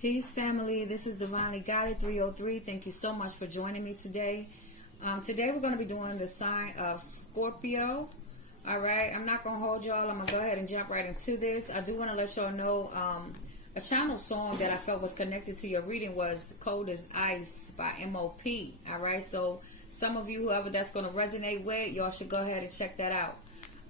Peace, family. This is Divinely Guided 303. Thank you so much for joining me today. Today we're going to be doing the sign of Scorpio. All right. I'm not going to hold y'all. I'm going to go ahead and jump right into this. I do want to let y'all know a channel song that I felt was connected to your reading was Cold as Ice by M.O.P. All right. So some of you, whoever that's going to resonate with, y'all should go ahead and check that out.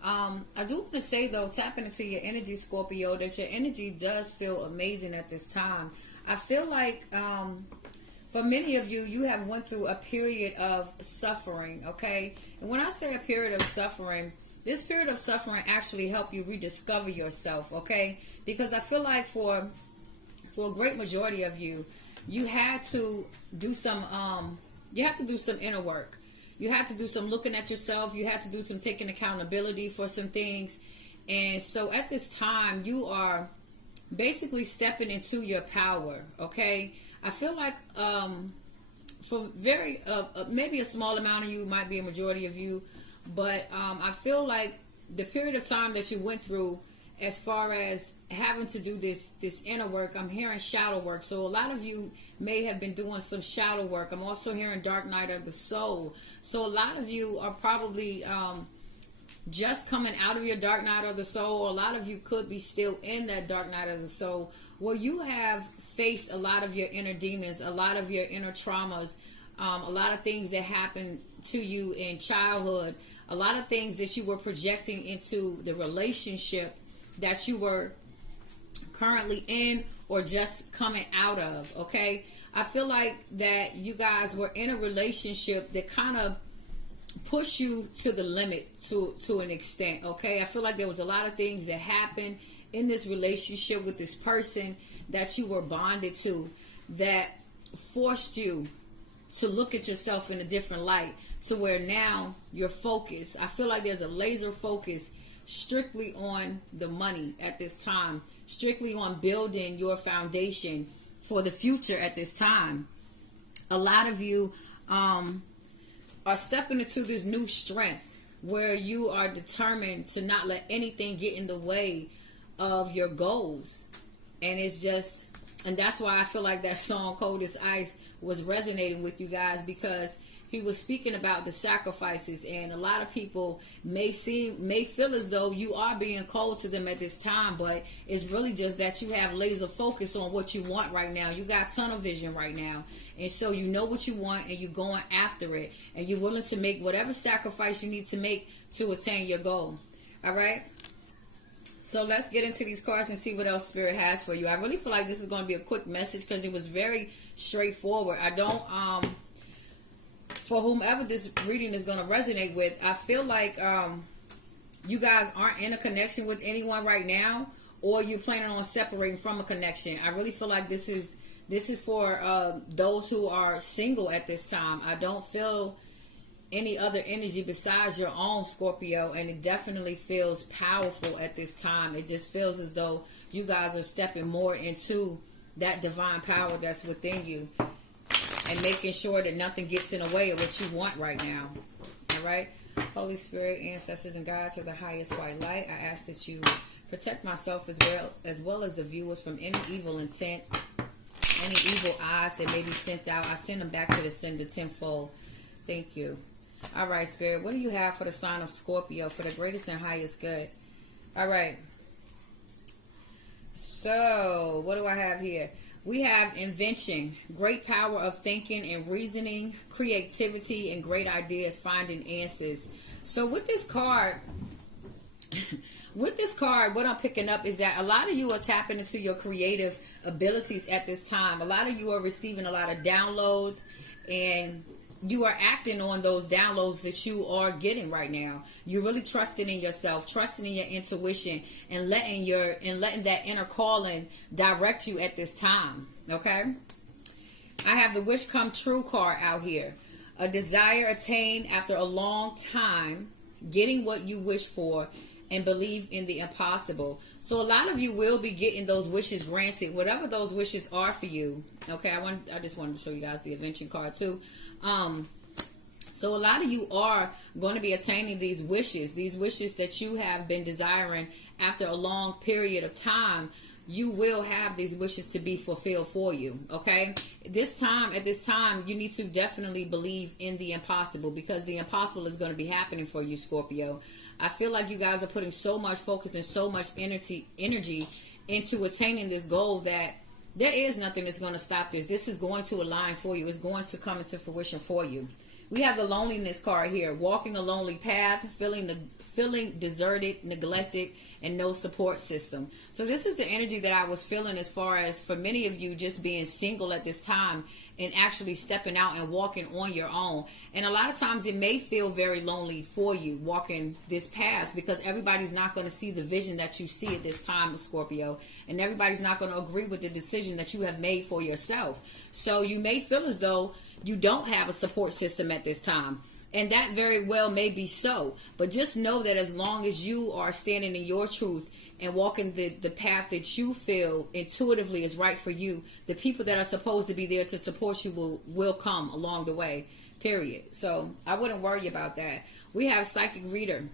I do want to say though, tapping into your energy, Scorpio, that your energy does feel amazing at this time. I feel like for many of you, you have went through a period of suffering, okay? And when I say a period of suffering, this period of suffering actually helped you rediscover yourself, okay? Because I feel like for a great majority of you, you had to do some inner work. You had to do some looking at yourself. You had to do some taking accountability for some things. And so at this time, you are basically stepping into your power, okay? I feel like for maybe a small amount of you, might be a majority of you, but I feel like the period of time that you went through as far as having to do this inner work, I'm hearing shadow work. So a lot of you may have been doing some shadow work. I'm also hearing dark night of the soul. So a lot of you are probably just coming out of your dark night of the soul. A lot of you could be still in that dark night of the soul, where you have faced a lot of your inner demons, a lot of your inner traumas, a lot of things that happened to you in childhood, a lot of things that you were projecting into the relationship that you were currently in or just coming out of, okay? I feel like that you guys were in a relationship that kind of pushed you to the limit to an extent, okay? I feel like there was a lot of things that happened in this relationship with this person that you were bonded to that forced you to look at yourself in a different light, to where now you're focused. I feel like there's a laser focus strictly on the money at this time, strictly on building your foundation for the future at this time. A lot of you are stepping into this new strength where you are determined to not let anything get in the way of your goals. And that's why I feel like that song Cold as Ice was resonating with you guys, because he was speaking about the sacrifices, and a lot of people may feel as though you are being cold to them at this time, but it's really just that you have laser focus on what you want right now. You got tunnel vision right now, and so you know what you want, and you're going after it, and you're willing to make whatever sacrifice you need to make to attain your goal. All right? So let's get into these cards and see what else Spirit has for you. I really feel like this is going to be a quick message because it was very straightforward. I don't... For whomever this reading is going to resonate with, I feel like you guys aren't in a connection with anyone right now, or you're planning on separating from a connection. I really feel like this is for those who are single at this time. I don't feel any other energy besides your own, Scorpio, and it definitely feels powerful at this time. It just feels as though you guys are stepping more into that divine power that's within you, and making sure that nothing gets in the way of what you want right now. All right? Holy Spirit, ancestors, and guides of the highest white light, I ask that you protect myself as well as the viewers from any evil intent, any evil eyes that may be sent out. I send them back to the sender tenfold. Thank you. All right, Spirit, what do you have for the sign of Scorpio for the greatest and highest good? All right. So, what do I have here? We have invention, great power of thinking and reasoning, creativity, and great ideas, finding answers. So with this card, what I'm picking up is that a lot of you are tapping into your creative abilities at this time. A lot of you are receiving a lot of downloads, and you are acting on those downloads that you are getting right now. You're really trusting in yourself, trusting in your intuition, and letting that inner calling direct you at this time. Okay? I have the wish come true card out here. A desire attained after a long time, getting what you wish for, and believe in the impossible. So a lot of you will be getting those wishes granted, whatever those wishes are for you. Okay, I just wanted to show you guys the invention card too. So a lot of you are going to be attaining these wishes that you have been desiring after a long period of time. you will have these wishes to be fulfilled for you. Okay, at this time, you need to definitely believe in the impossible, because the impossible is going to be happening for you, Scorpio. I feel like you guys are putting so much focus and so much energy into attaining this goal that there is nothing that's going to stop this. This is going to align for you. It's going to come into fruition for you. We have the loneliness card here. Walking a lonely path, feeling deserted, neglected, and no support system. So this is the energy that I was feeling, as far as for many of you just being single at this time and actually stepping out and walking on your own. And a lot of times it may feel very lonely for you walking this path, because everybody's not going to see the vision that you see at this time, Scorpio. And everybody's not going to agree with the decision that you have made for yourself. So you may feel as though you don't have a support system at this time. And that very well may be so. But just know that as long as you are standing in your truth and walking the path that you feel intuitively is right for you, the people that are supposed to be there to support you will come along the way, period. So I wouldn't worry about that. We have psychic reader,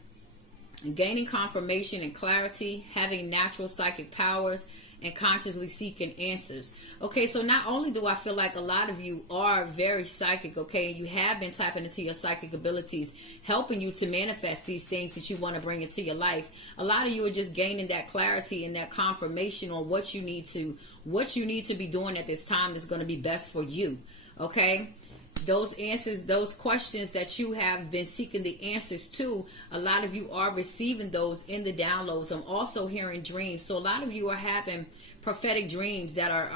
gaining confirmation and clarity, having natural psychic powers, and consciously seeking answers. Okay, so not only do I feel like a lot of you are very psychic, okay, and you have been tapping into your psychic abilities, helping you to manifest these things that you want to bring into your life. A lot of you are just gaining that clarity and that confirmation on what you need to be doing at this time that's going to be best for you. Okay, those answers, those questions that you have been seeking the answers to, a lot of you are receiving those in the downloads. I'm also hearing dreams. So a lot of you are having prophetic dreams that are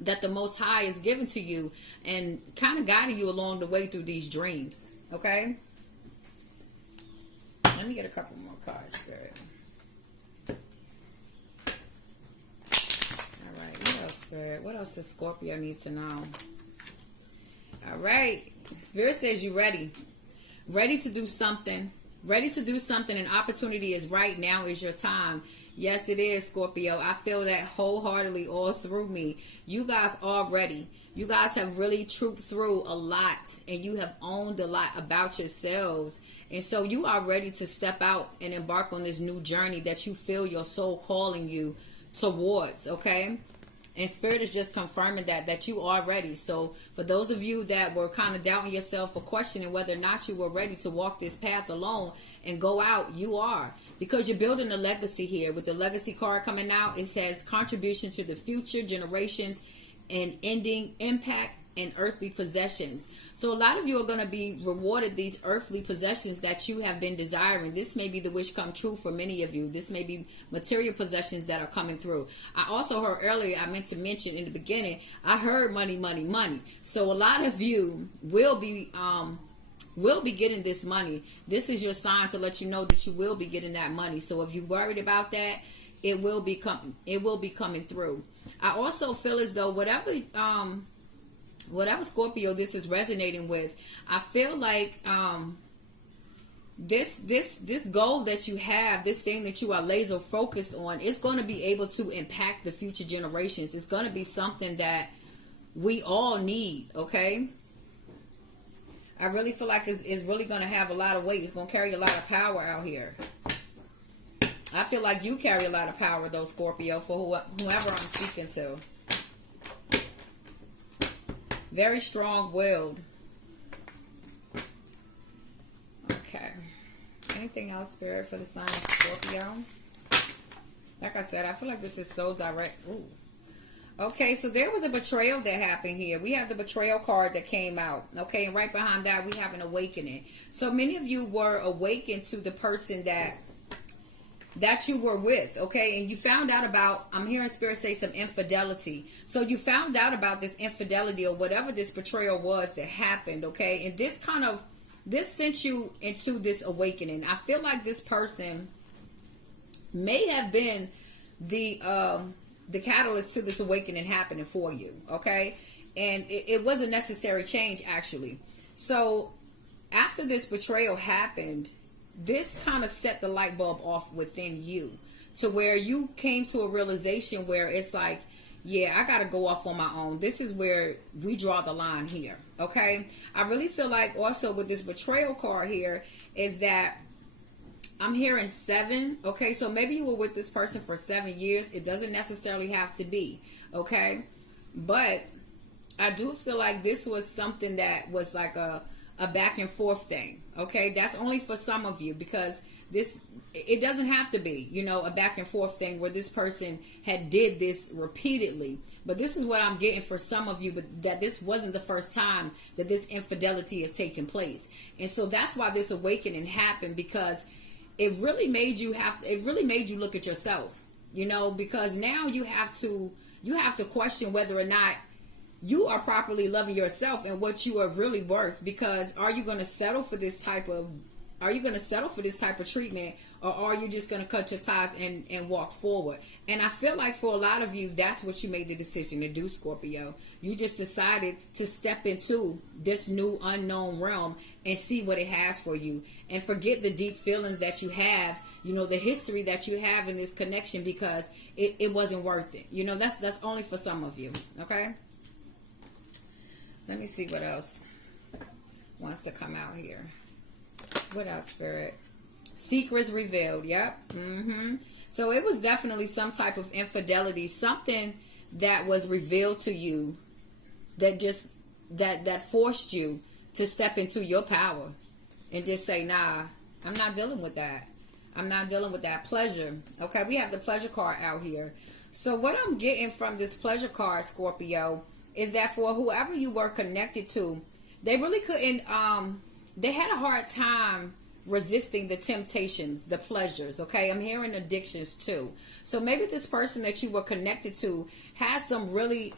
that the Most High is giving to you and kind of guiding you along the way through these dreams. Okay, let me get a couple more cards, Spirit. All right, what else, Spirit? What else does Scorpio need to know? All right. Spirit says you're ready. Ready to do something. Ready to do something. An opportunity is right now is your time. Yes, it is, Scorpio. I feel that wholeheartedly all through me. You guys are ready. You guys have really trooped through a lot, and you have owned a lot about yourselves. And so you are ready to step out and embark on this new journey that you feel your soul calling you towards, okay? And Spirit is just confirming that you are ready. So for those of you that were kind of doubting yourself or questioning whether or not you were ready to walk this path alone and go out, you are. Because you're building a legacy here. With the legacy card coming out, it says contribution to the future generations and ending impact and earthly possessions. So a lot of you are going to be rewarded these earthly possessions that you have been desiring. This may be the wish come true for many of you. This may be material possessions that are coming through. I also heard earlier, I meant to mention in the beginning, I heard money, money, money. So a lot of you will be getting this money. This is your sign to let you know that you will be getting that money. So if you're worried about that, it will be coming through. I also feel as though whatever Scorpio this is resonating with, I feel like this goal that you have, this thing that you are laser focused on, is going to be able to impact the future generations. It's going to be something that we all need, okay? I really feel like it's really going to have a lot of weight. It's going to carry a lot of power out here. I feel like you carry a lot of power, though, Scorpio, for whoever I'm speaking to. Very strong-willed. Okay. Anything else, Spirit, for the sign of Scorpio? Like I said, I feel like this is so direct. Ooh. Okay, so there was a betrayal that happened here. We have the betrayal card that came out. Okay, and right behind that, we have an awakening. So many of you were awakened to the person that you were with, okay? And you found out about, I'm hearing Spirit say some infidelity. So you found out about this infidelity or whatever this betrayal was that happened, okay? And this sent you into this awakening. I feel like this person may have been the catalyst to this awakening happening for you, okay? And it was a necessary change, actually. So after this betrayal happened, this kind of set the light bulb off within you to where you came to a realization where it's like, yeah, I got to go off on my own. This is where we draw the line here, okay? I really feel like also with this betrayal card here is that I'm hearing 7. Okay, so maybe you were with this person for 7 years. It doesn't necessarily have to be. Okay, but I do feel like this was something that was like a back and forth thing. Okay, that's only for some of you, because it doesn't have to be, a back and forth thing where this person had did this repeatedly. But this is what I'm getting for some of you, but that this wasn't the first time that this infidelity has taken place. And so that's why this awakening happened, because it really made you look at yourself, because now you have to question whether or not you are properly loving yourself and what you are really worth. Because are you going to settle for this type of treatment, or are you just going to cut your ties and walk forward? And I feel like for a lot of you, that's what you made the decision to do, Scorpio. You just decided to step into this new unknown realm and see what it has for you, and forget the deep feelings that you have, the history that you have in this connection, because it wasn't worth it. That's only for some of you. Okay, let me see what else wants to come out here. What else, Spirit? Secrets revealed. Yep. So it was definitely some type of infidelity, something that was revealed to you that just that forced you to step into your power and just say, nah, I'm not dealing with that. I'm not dealing with that pleasure. Okay, we have the pleasure card out here. So what I'm getting from this pleasure card, Scorpio, is that for whoever you were connected to, they really couldn't, they had a hard time resisting the temptations, the pleasures. Okay, I'm hearing addictions too. So maybe this person that you were connected to has some really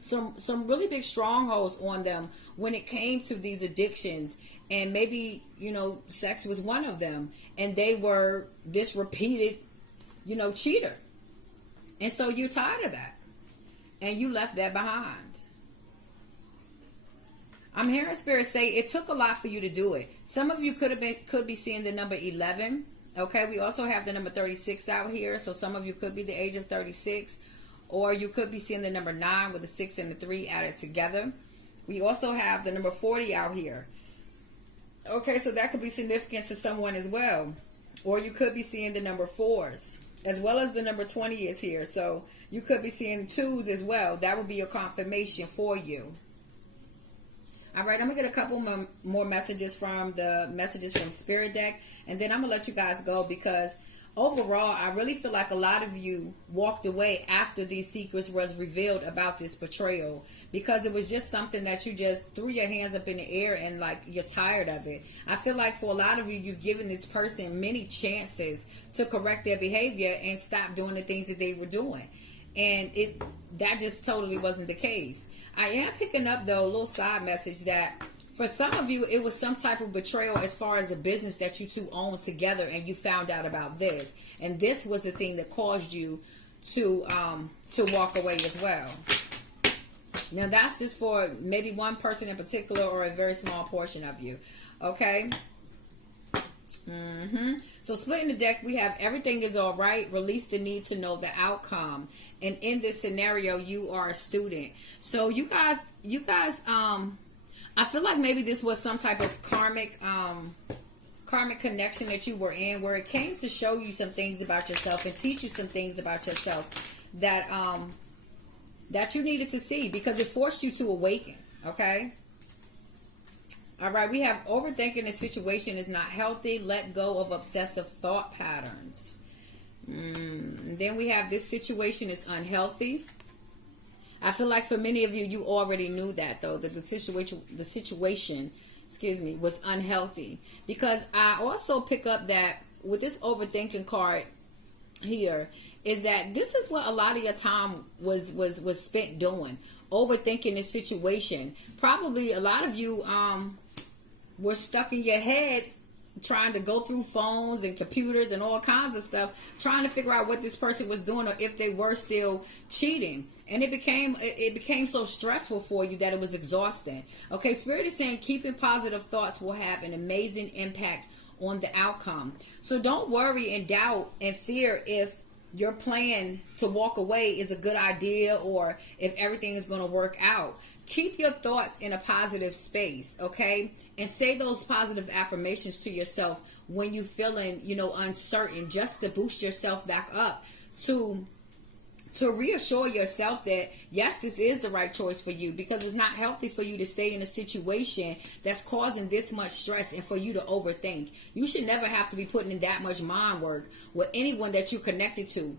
some really big strongholds on them when it came to these addictions, and maybe sex was one of them, and they were this repeated cheater, and so you're tired of that and you left that behind. I'm hearing Spirit say it took a lot for you to do it. Some of you could be seeing the number 11. Okay, we also have the number 36 out here. So some of you could be the age of 36, or you could be seeing the number 9 with the 6 and the 3 added together. We also have the number 40 out here. Okay, so that could be significant to someone as well. Or you could be seeing the number 4s, as well as the number 20 is here. So you could be seeing 2s as well. That would be a confirmation for you. All right, I'm going to get a couple more messages from Spirit deck, and then I'm going to let you guys go, because overall, I really feel like a lot of you walked away after these secrets was revealed about this betrayal, because it was just something that you just threw your hands up in the air and like you're tired of it. I feel like for a lot of you, you've given this person many chances to correct their behavior and stop doing the things that they were doing. And that just totally wasn't the case. I am picking up, though, a little side message that for some of you, it was some type of betrayal as far as a business that you two owned together, and you found out about this. And this was the thing that caused you to walk away as well. Now, that's just for maybe one person in particular, or a very small portion of you. Okay? So splitting the deck, we have everything is all right. Release the need to know the outcome. And in this scenario, you are a student. So you guys, I feel like maybe this was some type of karmic connection that you were in, where it came to show you some things about yourself and teach you some things about yourself that that you needed to see, because it forced you to awaken. Okay. All right, we have overthinking the situation is not healthy. Let go of obsessive thought patterns. Then we have this situation is unhealthy. I feel like for many of you, you already knew that, though, that the situation, was unhealthy. Because I also pick up that with this overthinking card here, is that this is what a lot of your time was spent doing, overthinking the situation. Probably a lot of you were stuck in your heads trying to go through phones and computers and all kinds of stuff, trying to figure out what this person was doing or if they were still cheating. And it became so stressful for you that it was exhausting. Okay, Spirit is saying keeping positive thoughts will have an amazing impact on the outcome. So don't worry and doubt and fear if your plan to walk away is a good idea, or if everything is going to work out. Keep your thoughts in a positive space, okay? And say those positive affirmations to yourself when you're feeling, uncertain, just to boost yourself back up, to reassure yourself that, yes, this is the right choice for you, because it's not healthy for you to stay in a situation that's causing this much stress and for you to overthink. You should never have to be putting in that much mind work with anyone that you're connected to,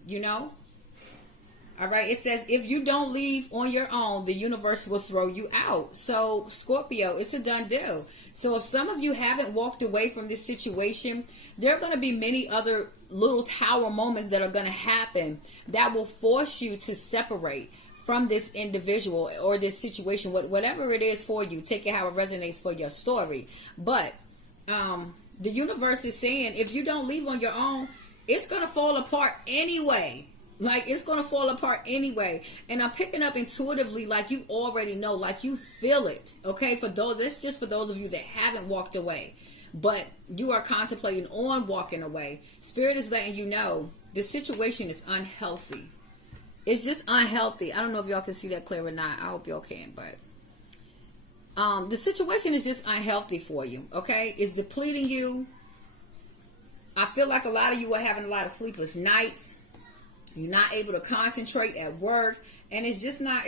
All right, it says, if you don't leave on your own, the universe will throw you out. So, Scorpio, it's a done deal. So, if some of you haven't walked away from this situation, there are going to be many other little tower moments that are going to happen that will force you to separate from this individual or this situation, whatever it is for you. Take it how it resonates for your story. But the universe is saying, if you don't leave on your own, it's going to fall apart anyway. Like, it's going to fall apart anyway. And I'm picking up intuitively, like you already know, like you feel it. Okay, this is just for those of you that haven't walked away, but you are contemplating on walking away. Spirit is letting you know the situation is unhealthy. It's just unhealthy. I don't know if y'all can see that clear or not. I hope y'all can, but the situation is just unhealthy for you. Okay, it's depleting you. I feel like a lot of you are having a lot of sleepless nights. You're not able to concentrate at work, and it's just not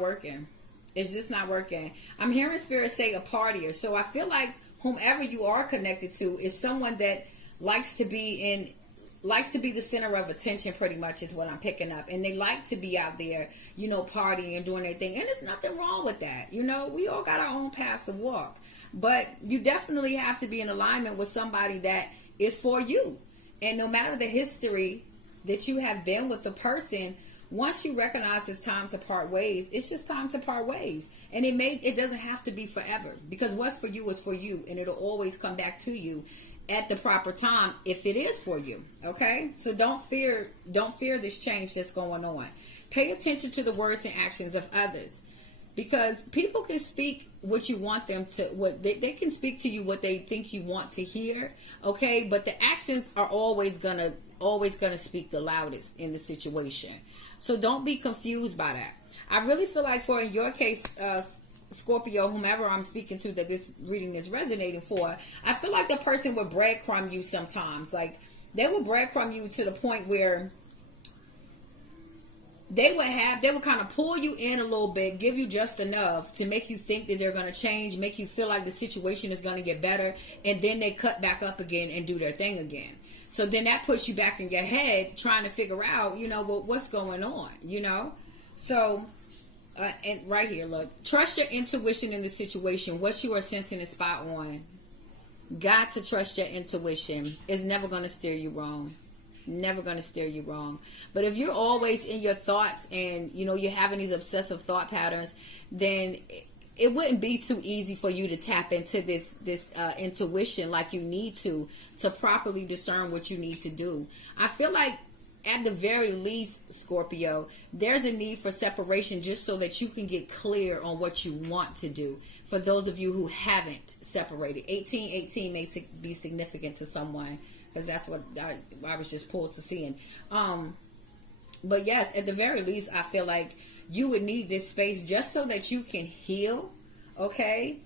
working. It's just not working. I'm hearing Spirit say a partier. So I feel like whomever you are connected to is someone that likes to be the center of attention, pretty much is what I'm picking up. And they like to be out there, partying and doing their thing. And there's nothing wrong with that. We all got our own paths to walk. But you definitely have to be in alignment with somebody that is for you. And no matter the history that you have been with the person, once you recognize it's time to part ways, it's just time to part ways. And it doesn't have to be forever, because what's for you is for you, and it'll always come back to you at the proper time if it is for you. Okay? So don't fear this change that's going on. Pay attention to the words and actions of others, because people can speak what you want them to, they can speak to you what they think you want to hear, okay? But the actions are always gonna speak the loudest in the situation. So don't be confused by that. I really feel like in your case, Scorpio, whomever I'm speaking to that this reading is resonating for, I feel like the person would breadcrumb you sometimes. Like, they would breadcrumb you to the point where they would kind of pull you in a little bit, give you just enough to make you think that they're going to change, make you feel like the situation is going to get better, and then they cut back up again and do their thing again. So then that puts you back in your head trying to figure out, what's going on, So, and right here, look, trust your intuition in the situation. What you are sensing is spot on. Got to trust your intuition. It's never going to steer you wrong. Never going to steer you wrong. But if you're always in your thoughts and, you're having these obsessive thought patterns, then it wouldn't be too easy for you to tap into this intuition like you need to properly discern what you need to do. I feel like at the very least, Scorpio, there's a need for separation just so that you can get clear on what you want to do. For those of you who haven't separated, 1818 may be significant to someone, because that's what I was just pulled to seeing. But yes, at the very least, I feel like you would need this space just so that you can heal, okay?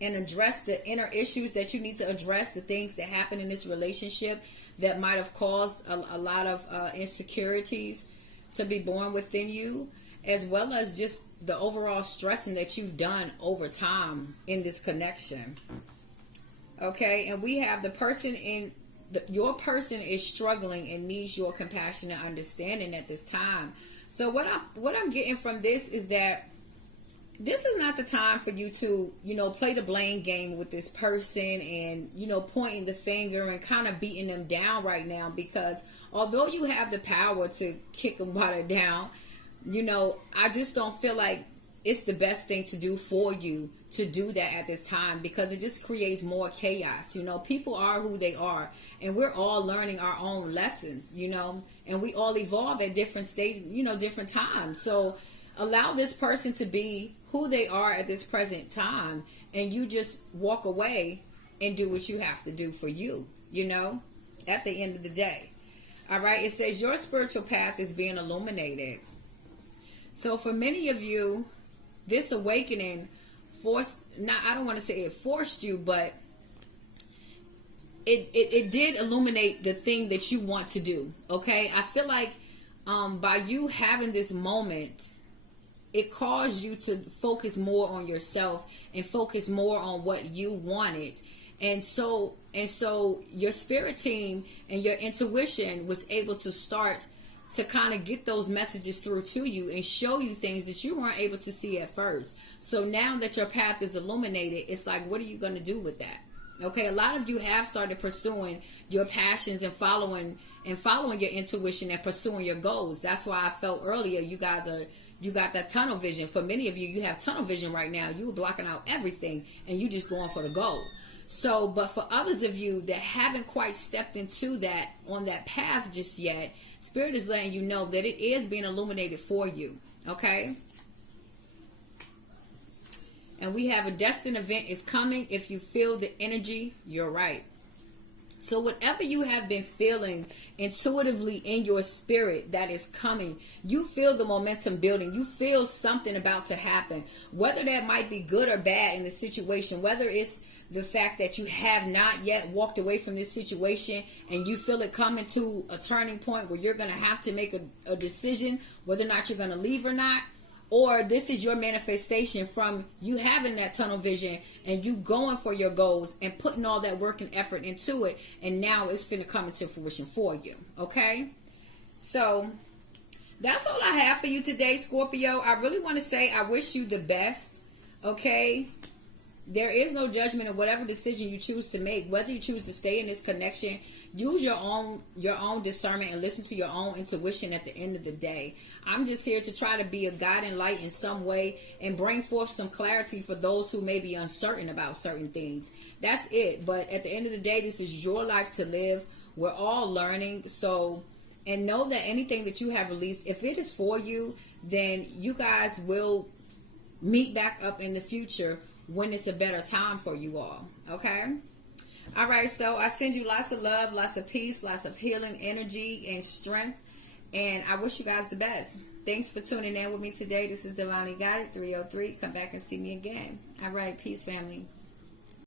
And address the inner issues that you need to address, the things that happen in this relationship that might have caused a lot of insecurities to be born within you, as well as just the overall stressing that you've done over time in this connection. Okay, and we have the person your person is struggling and needs your compassion and understanding at this time. So what I'm getting from this is that this is not the time for you to, play the blame game with this person and, pointing the finger and kind of beating them down right now, because although you have the power to kick them while they're down, I just don't feel like it's the best thing to do for you to do that at this time, because it just creates more chaos. People are who they are, and we're all learning our own lessons, and we all evolve at different stages, different times. So allow this person to be who they are at this present time, and you just walk away and do what you have to do for you, at the end of the day. All right, it says your spiritual path is being illuminated. So for many of you, this awakening forced, not, I don't want to say it forced you, but it did illuminate the thing that you want to do. Okay, I feel like by you having this moment, it caused you to focus more on yourself and focus more on what you wanted. And so your spirit team and your intuition was able to start to kind of get those messages through to you and show you things that you weren't able to see at first. So now that your path is illuminated, it's like, what are you going to do with that? Okay, a lot of you have started pursuing your passions and following your intuition and pursuing your goals. That's why I felt earlier you got that tunnel vision. For many of you, you have tunnel vision right now. You were blocking out everything and you just going for the goal. So, but for others of you that haven't quite stepped into that, on that path just yet, Spirit is letting you know that it is being illuminated for you. Okay? And we have a destined event is coming. If you feel the energy, you're right. So whatever you have been feeling intuitively in your spirit that is coming, you feel the momentum building. You feel something about to happen. Whether that might be good or bad in the situation, whether it's the fact that you have not yet walked away from this situation and you feel it coming to a turning point where you're going to have to make a decision whether or not you're going to leave or not. Or this is your manifestation from you having that tunnel vision and you going for your goals and putting all that work and effort into it. And now it's finna come into fruition for you. Okay? So that's all I have for you today, Scorpio. I really want to say I wish you the best. Okay? There is no judgment in whatever decision you choose to make. Whether you choose to stay in this connection, use your own discernment and listen to your own intuition at the end of the day. I'm just here to try to be a guiding light in some way and bring forth some clarity for those who may be uncertain about certain things. That's it. But at the end of the day, this is your life to live. We're all learning. So, and know that anything that you have released, if it is for you, then you guys will meet back up in the future when it's a better time for you all. Okay? All right, so I send you lots of love, lots of peace, lots of healing energy and strength. And I wish you guys the best. Thanks for tuning in with me today. This is Divinely Guided 303. Come back and see me again. All right, peace, family.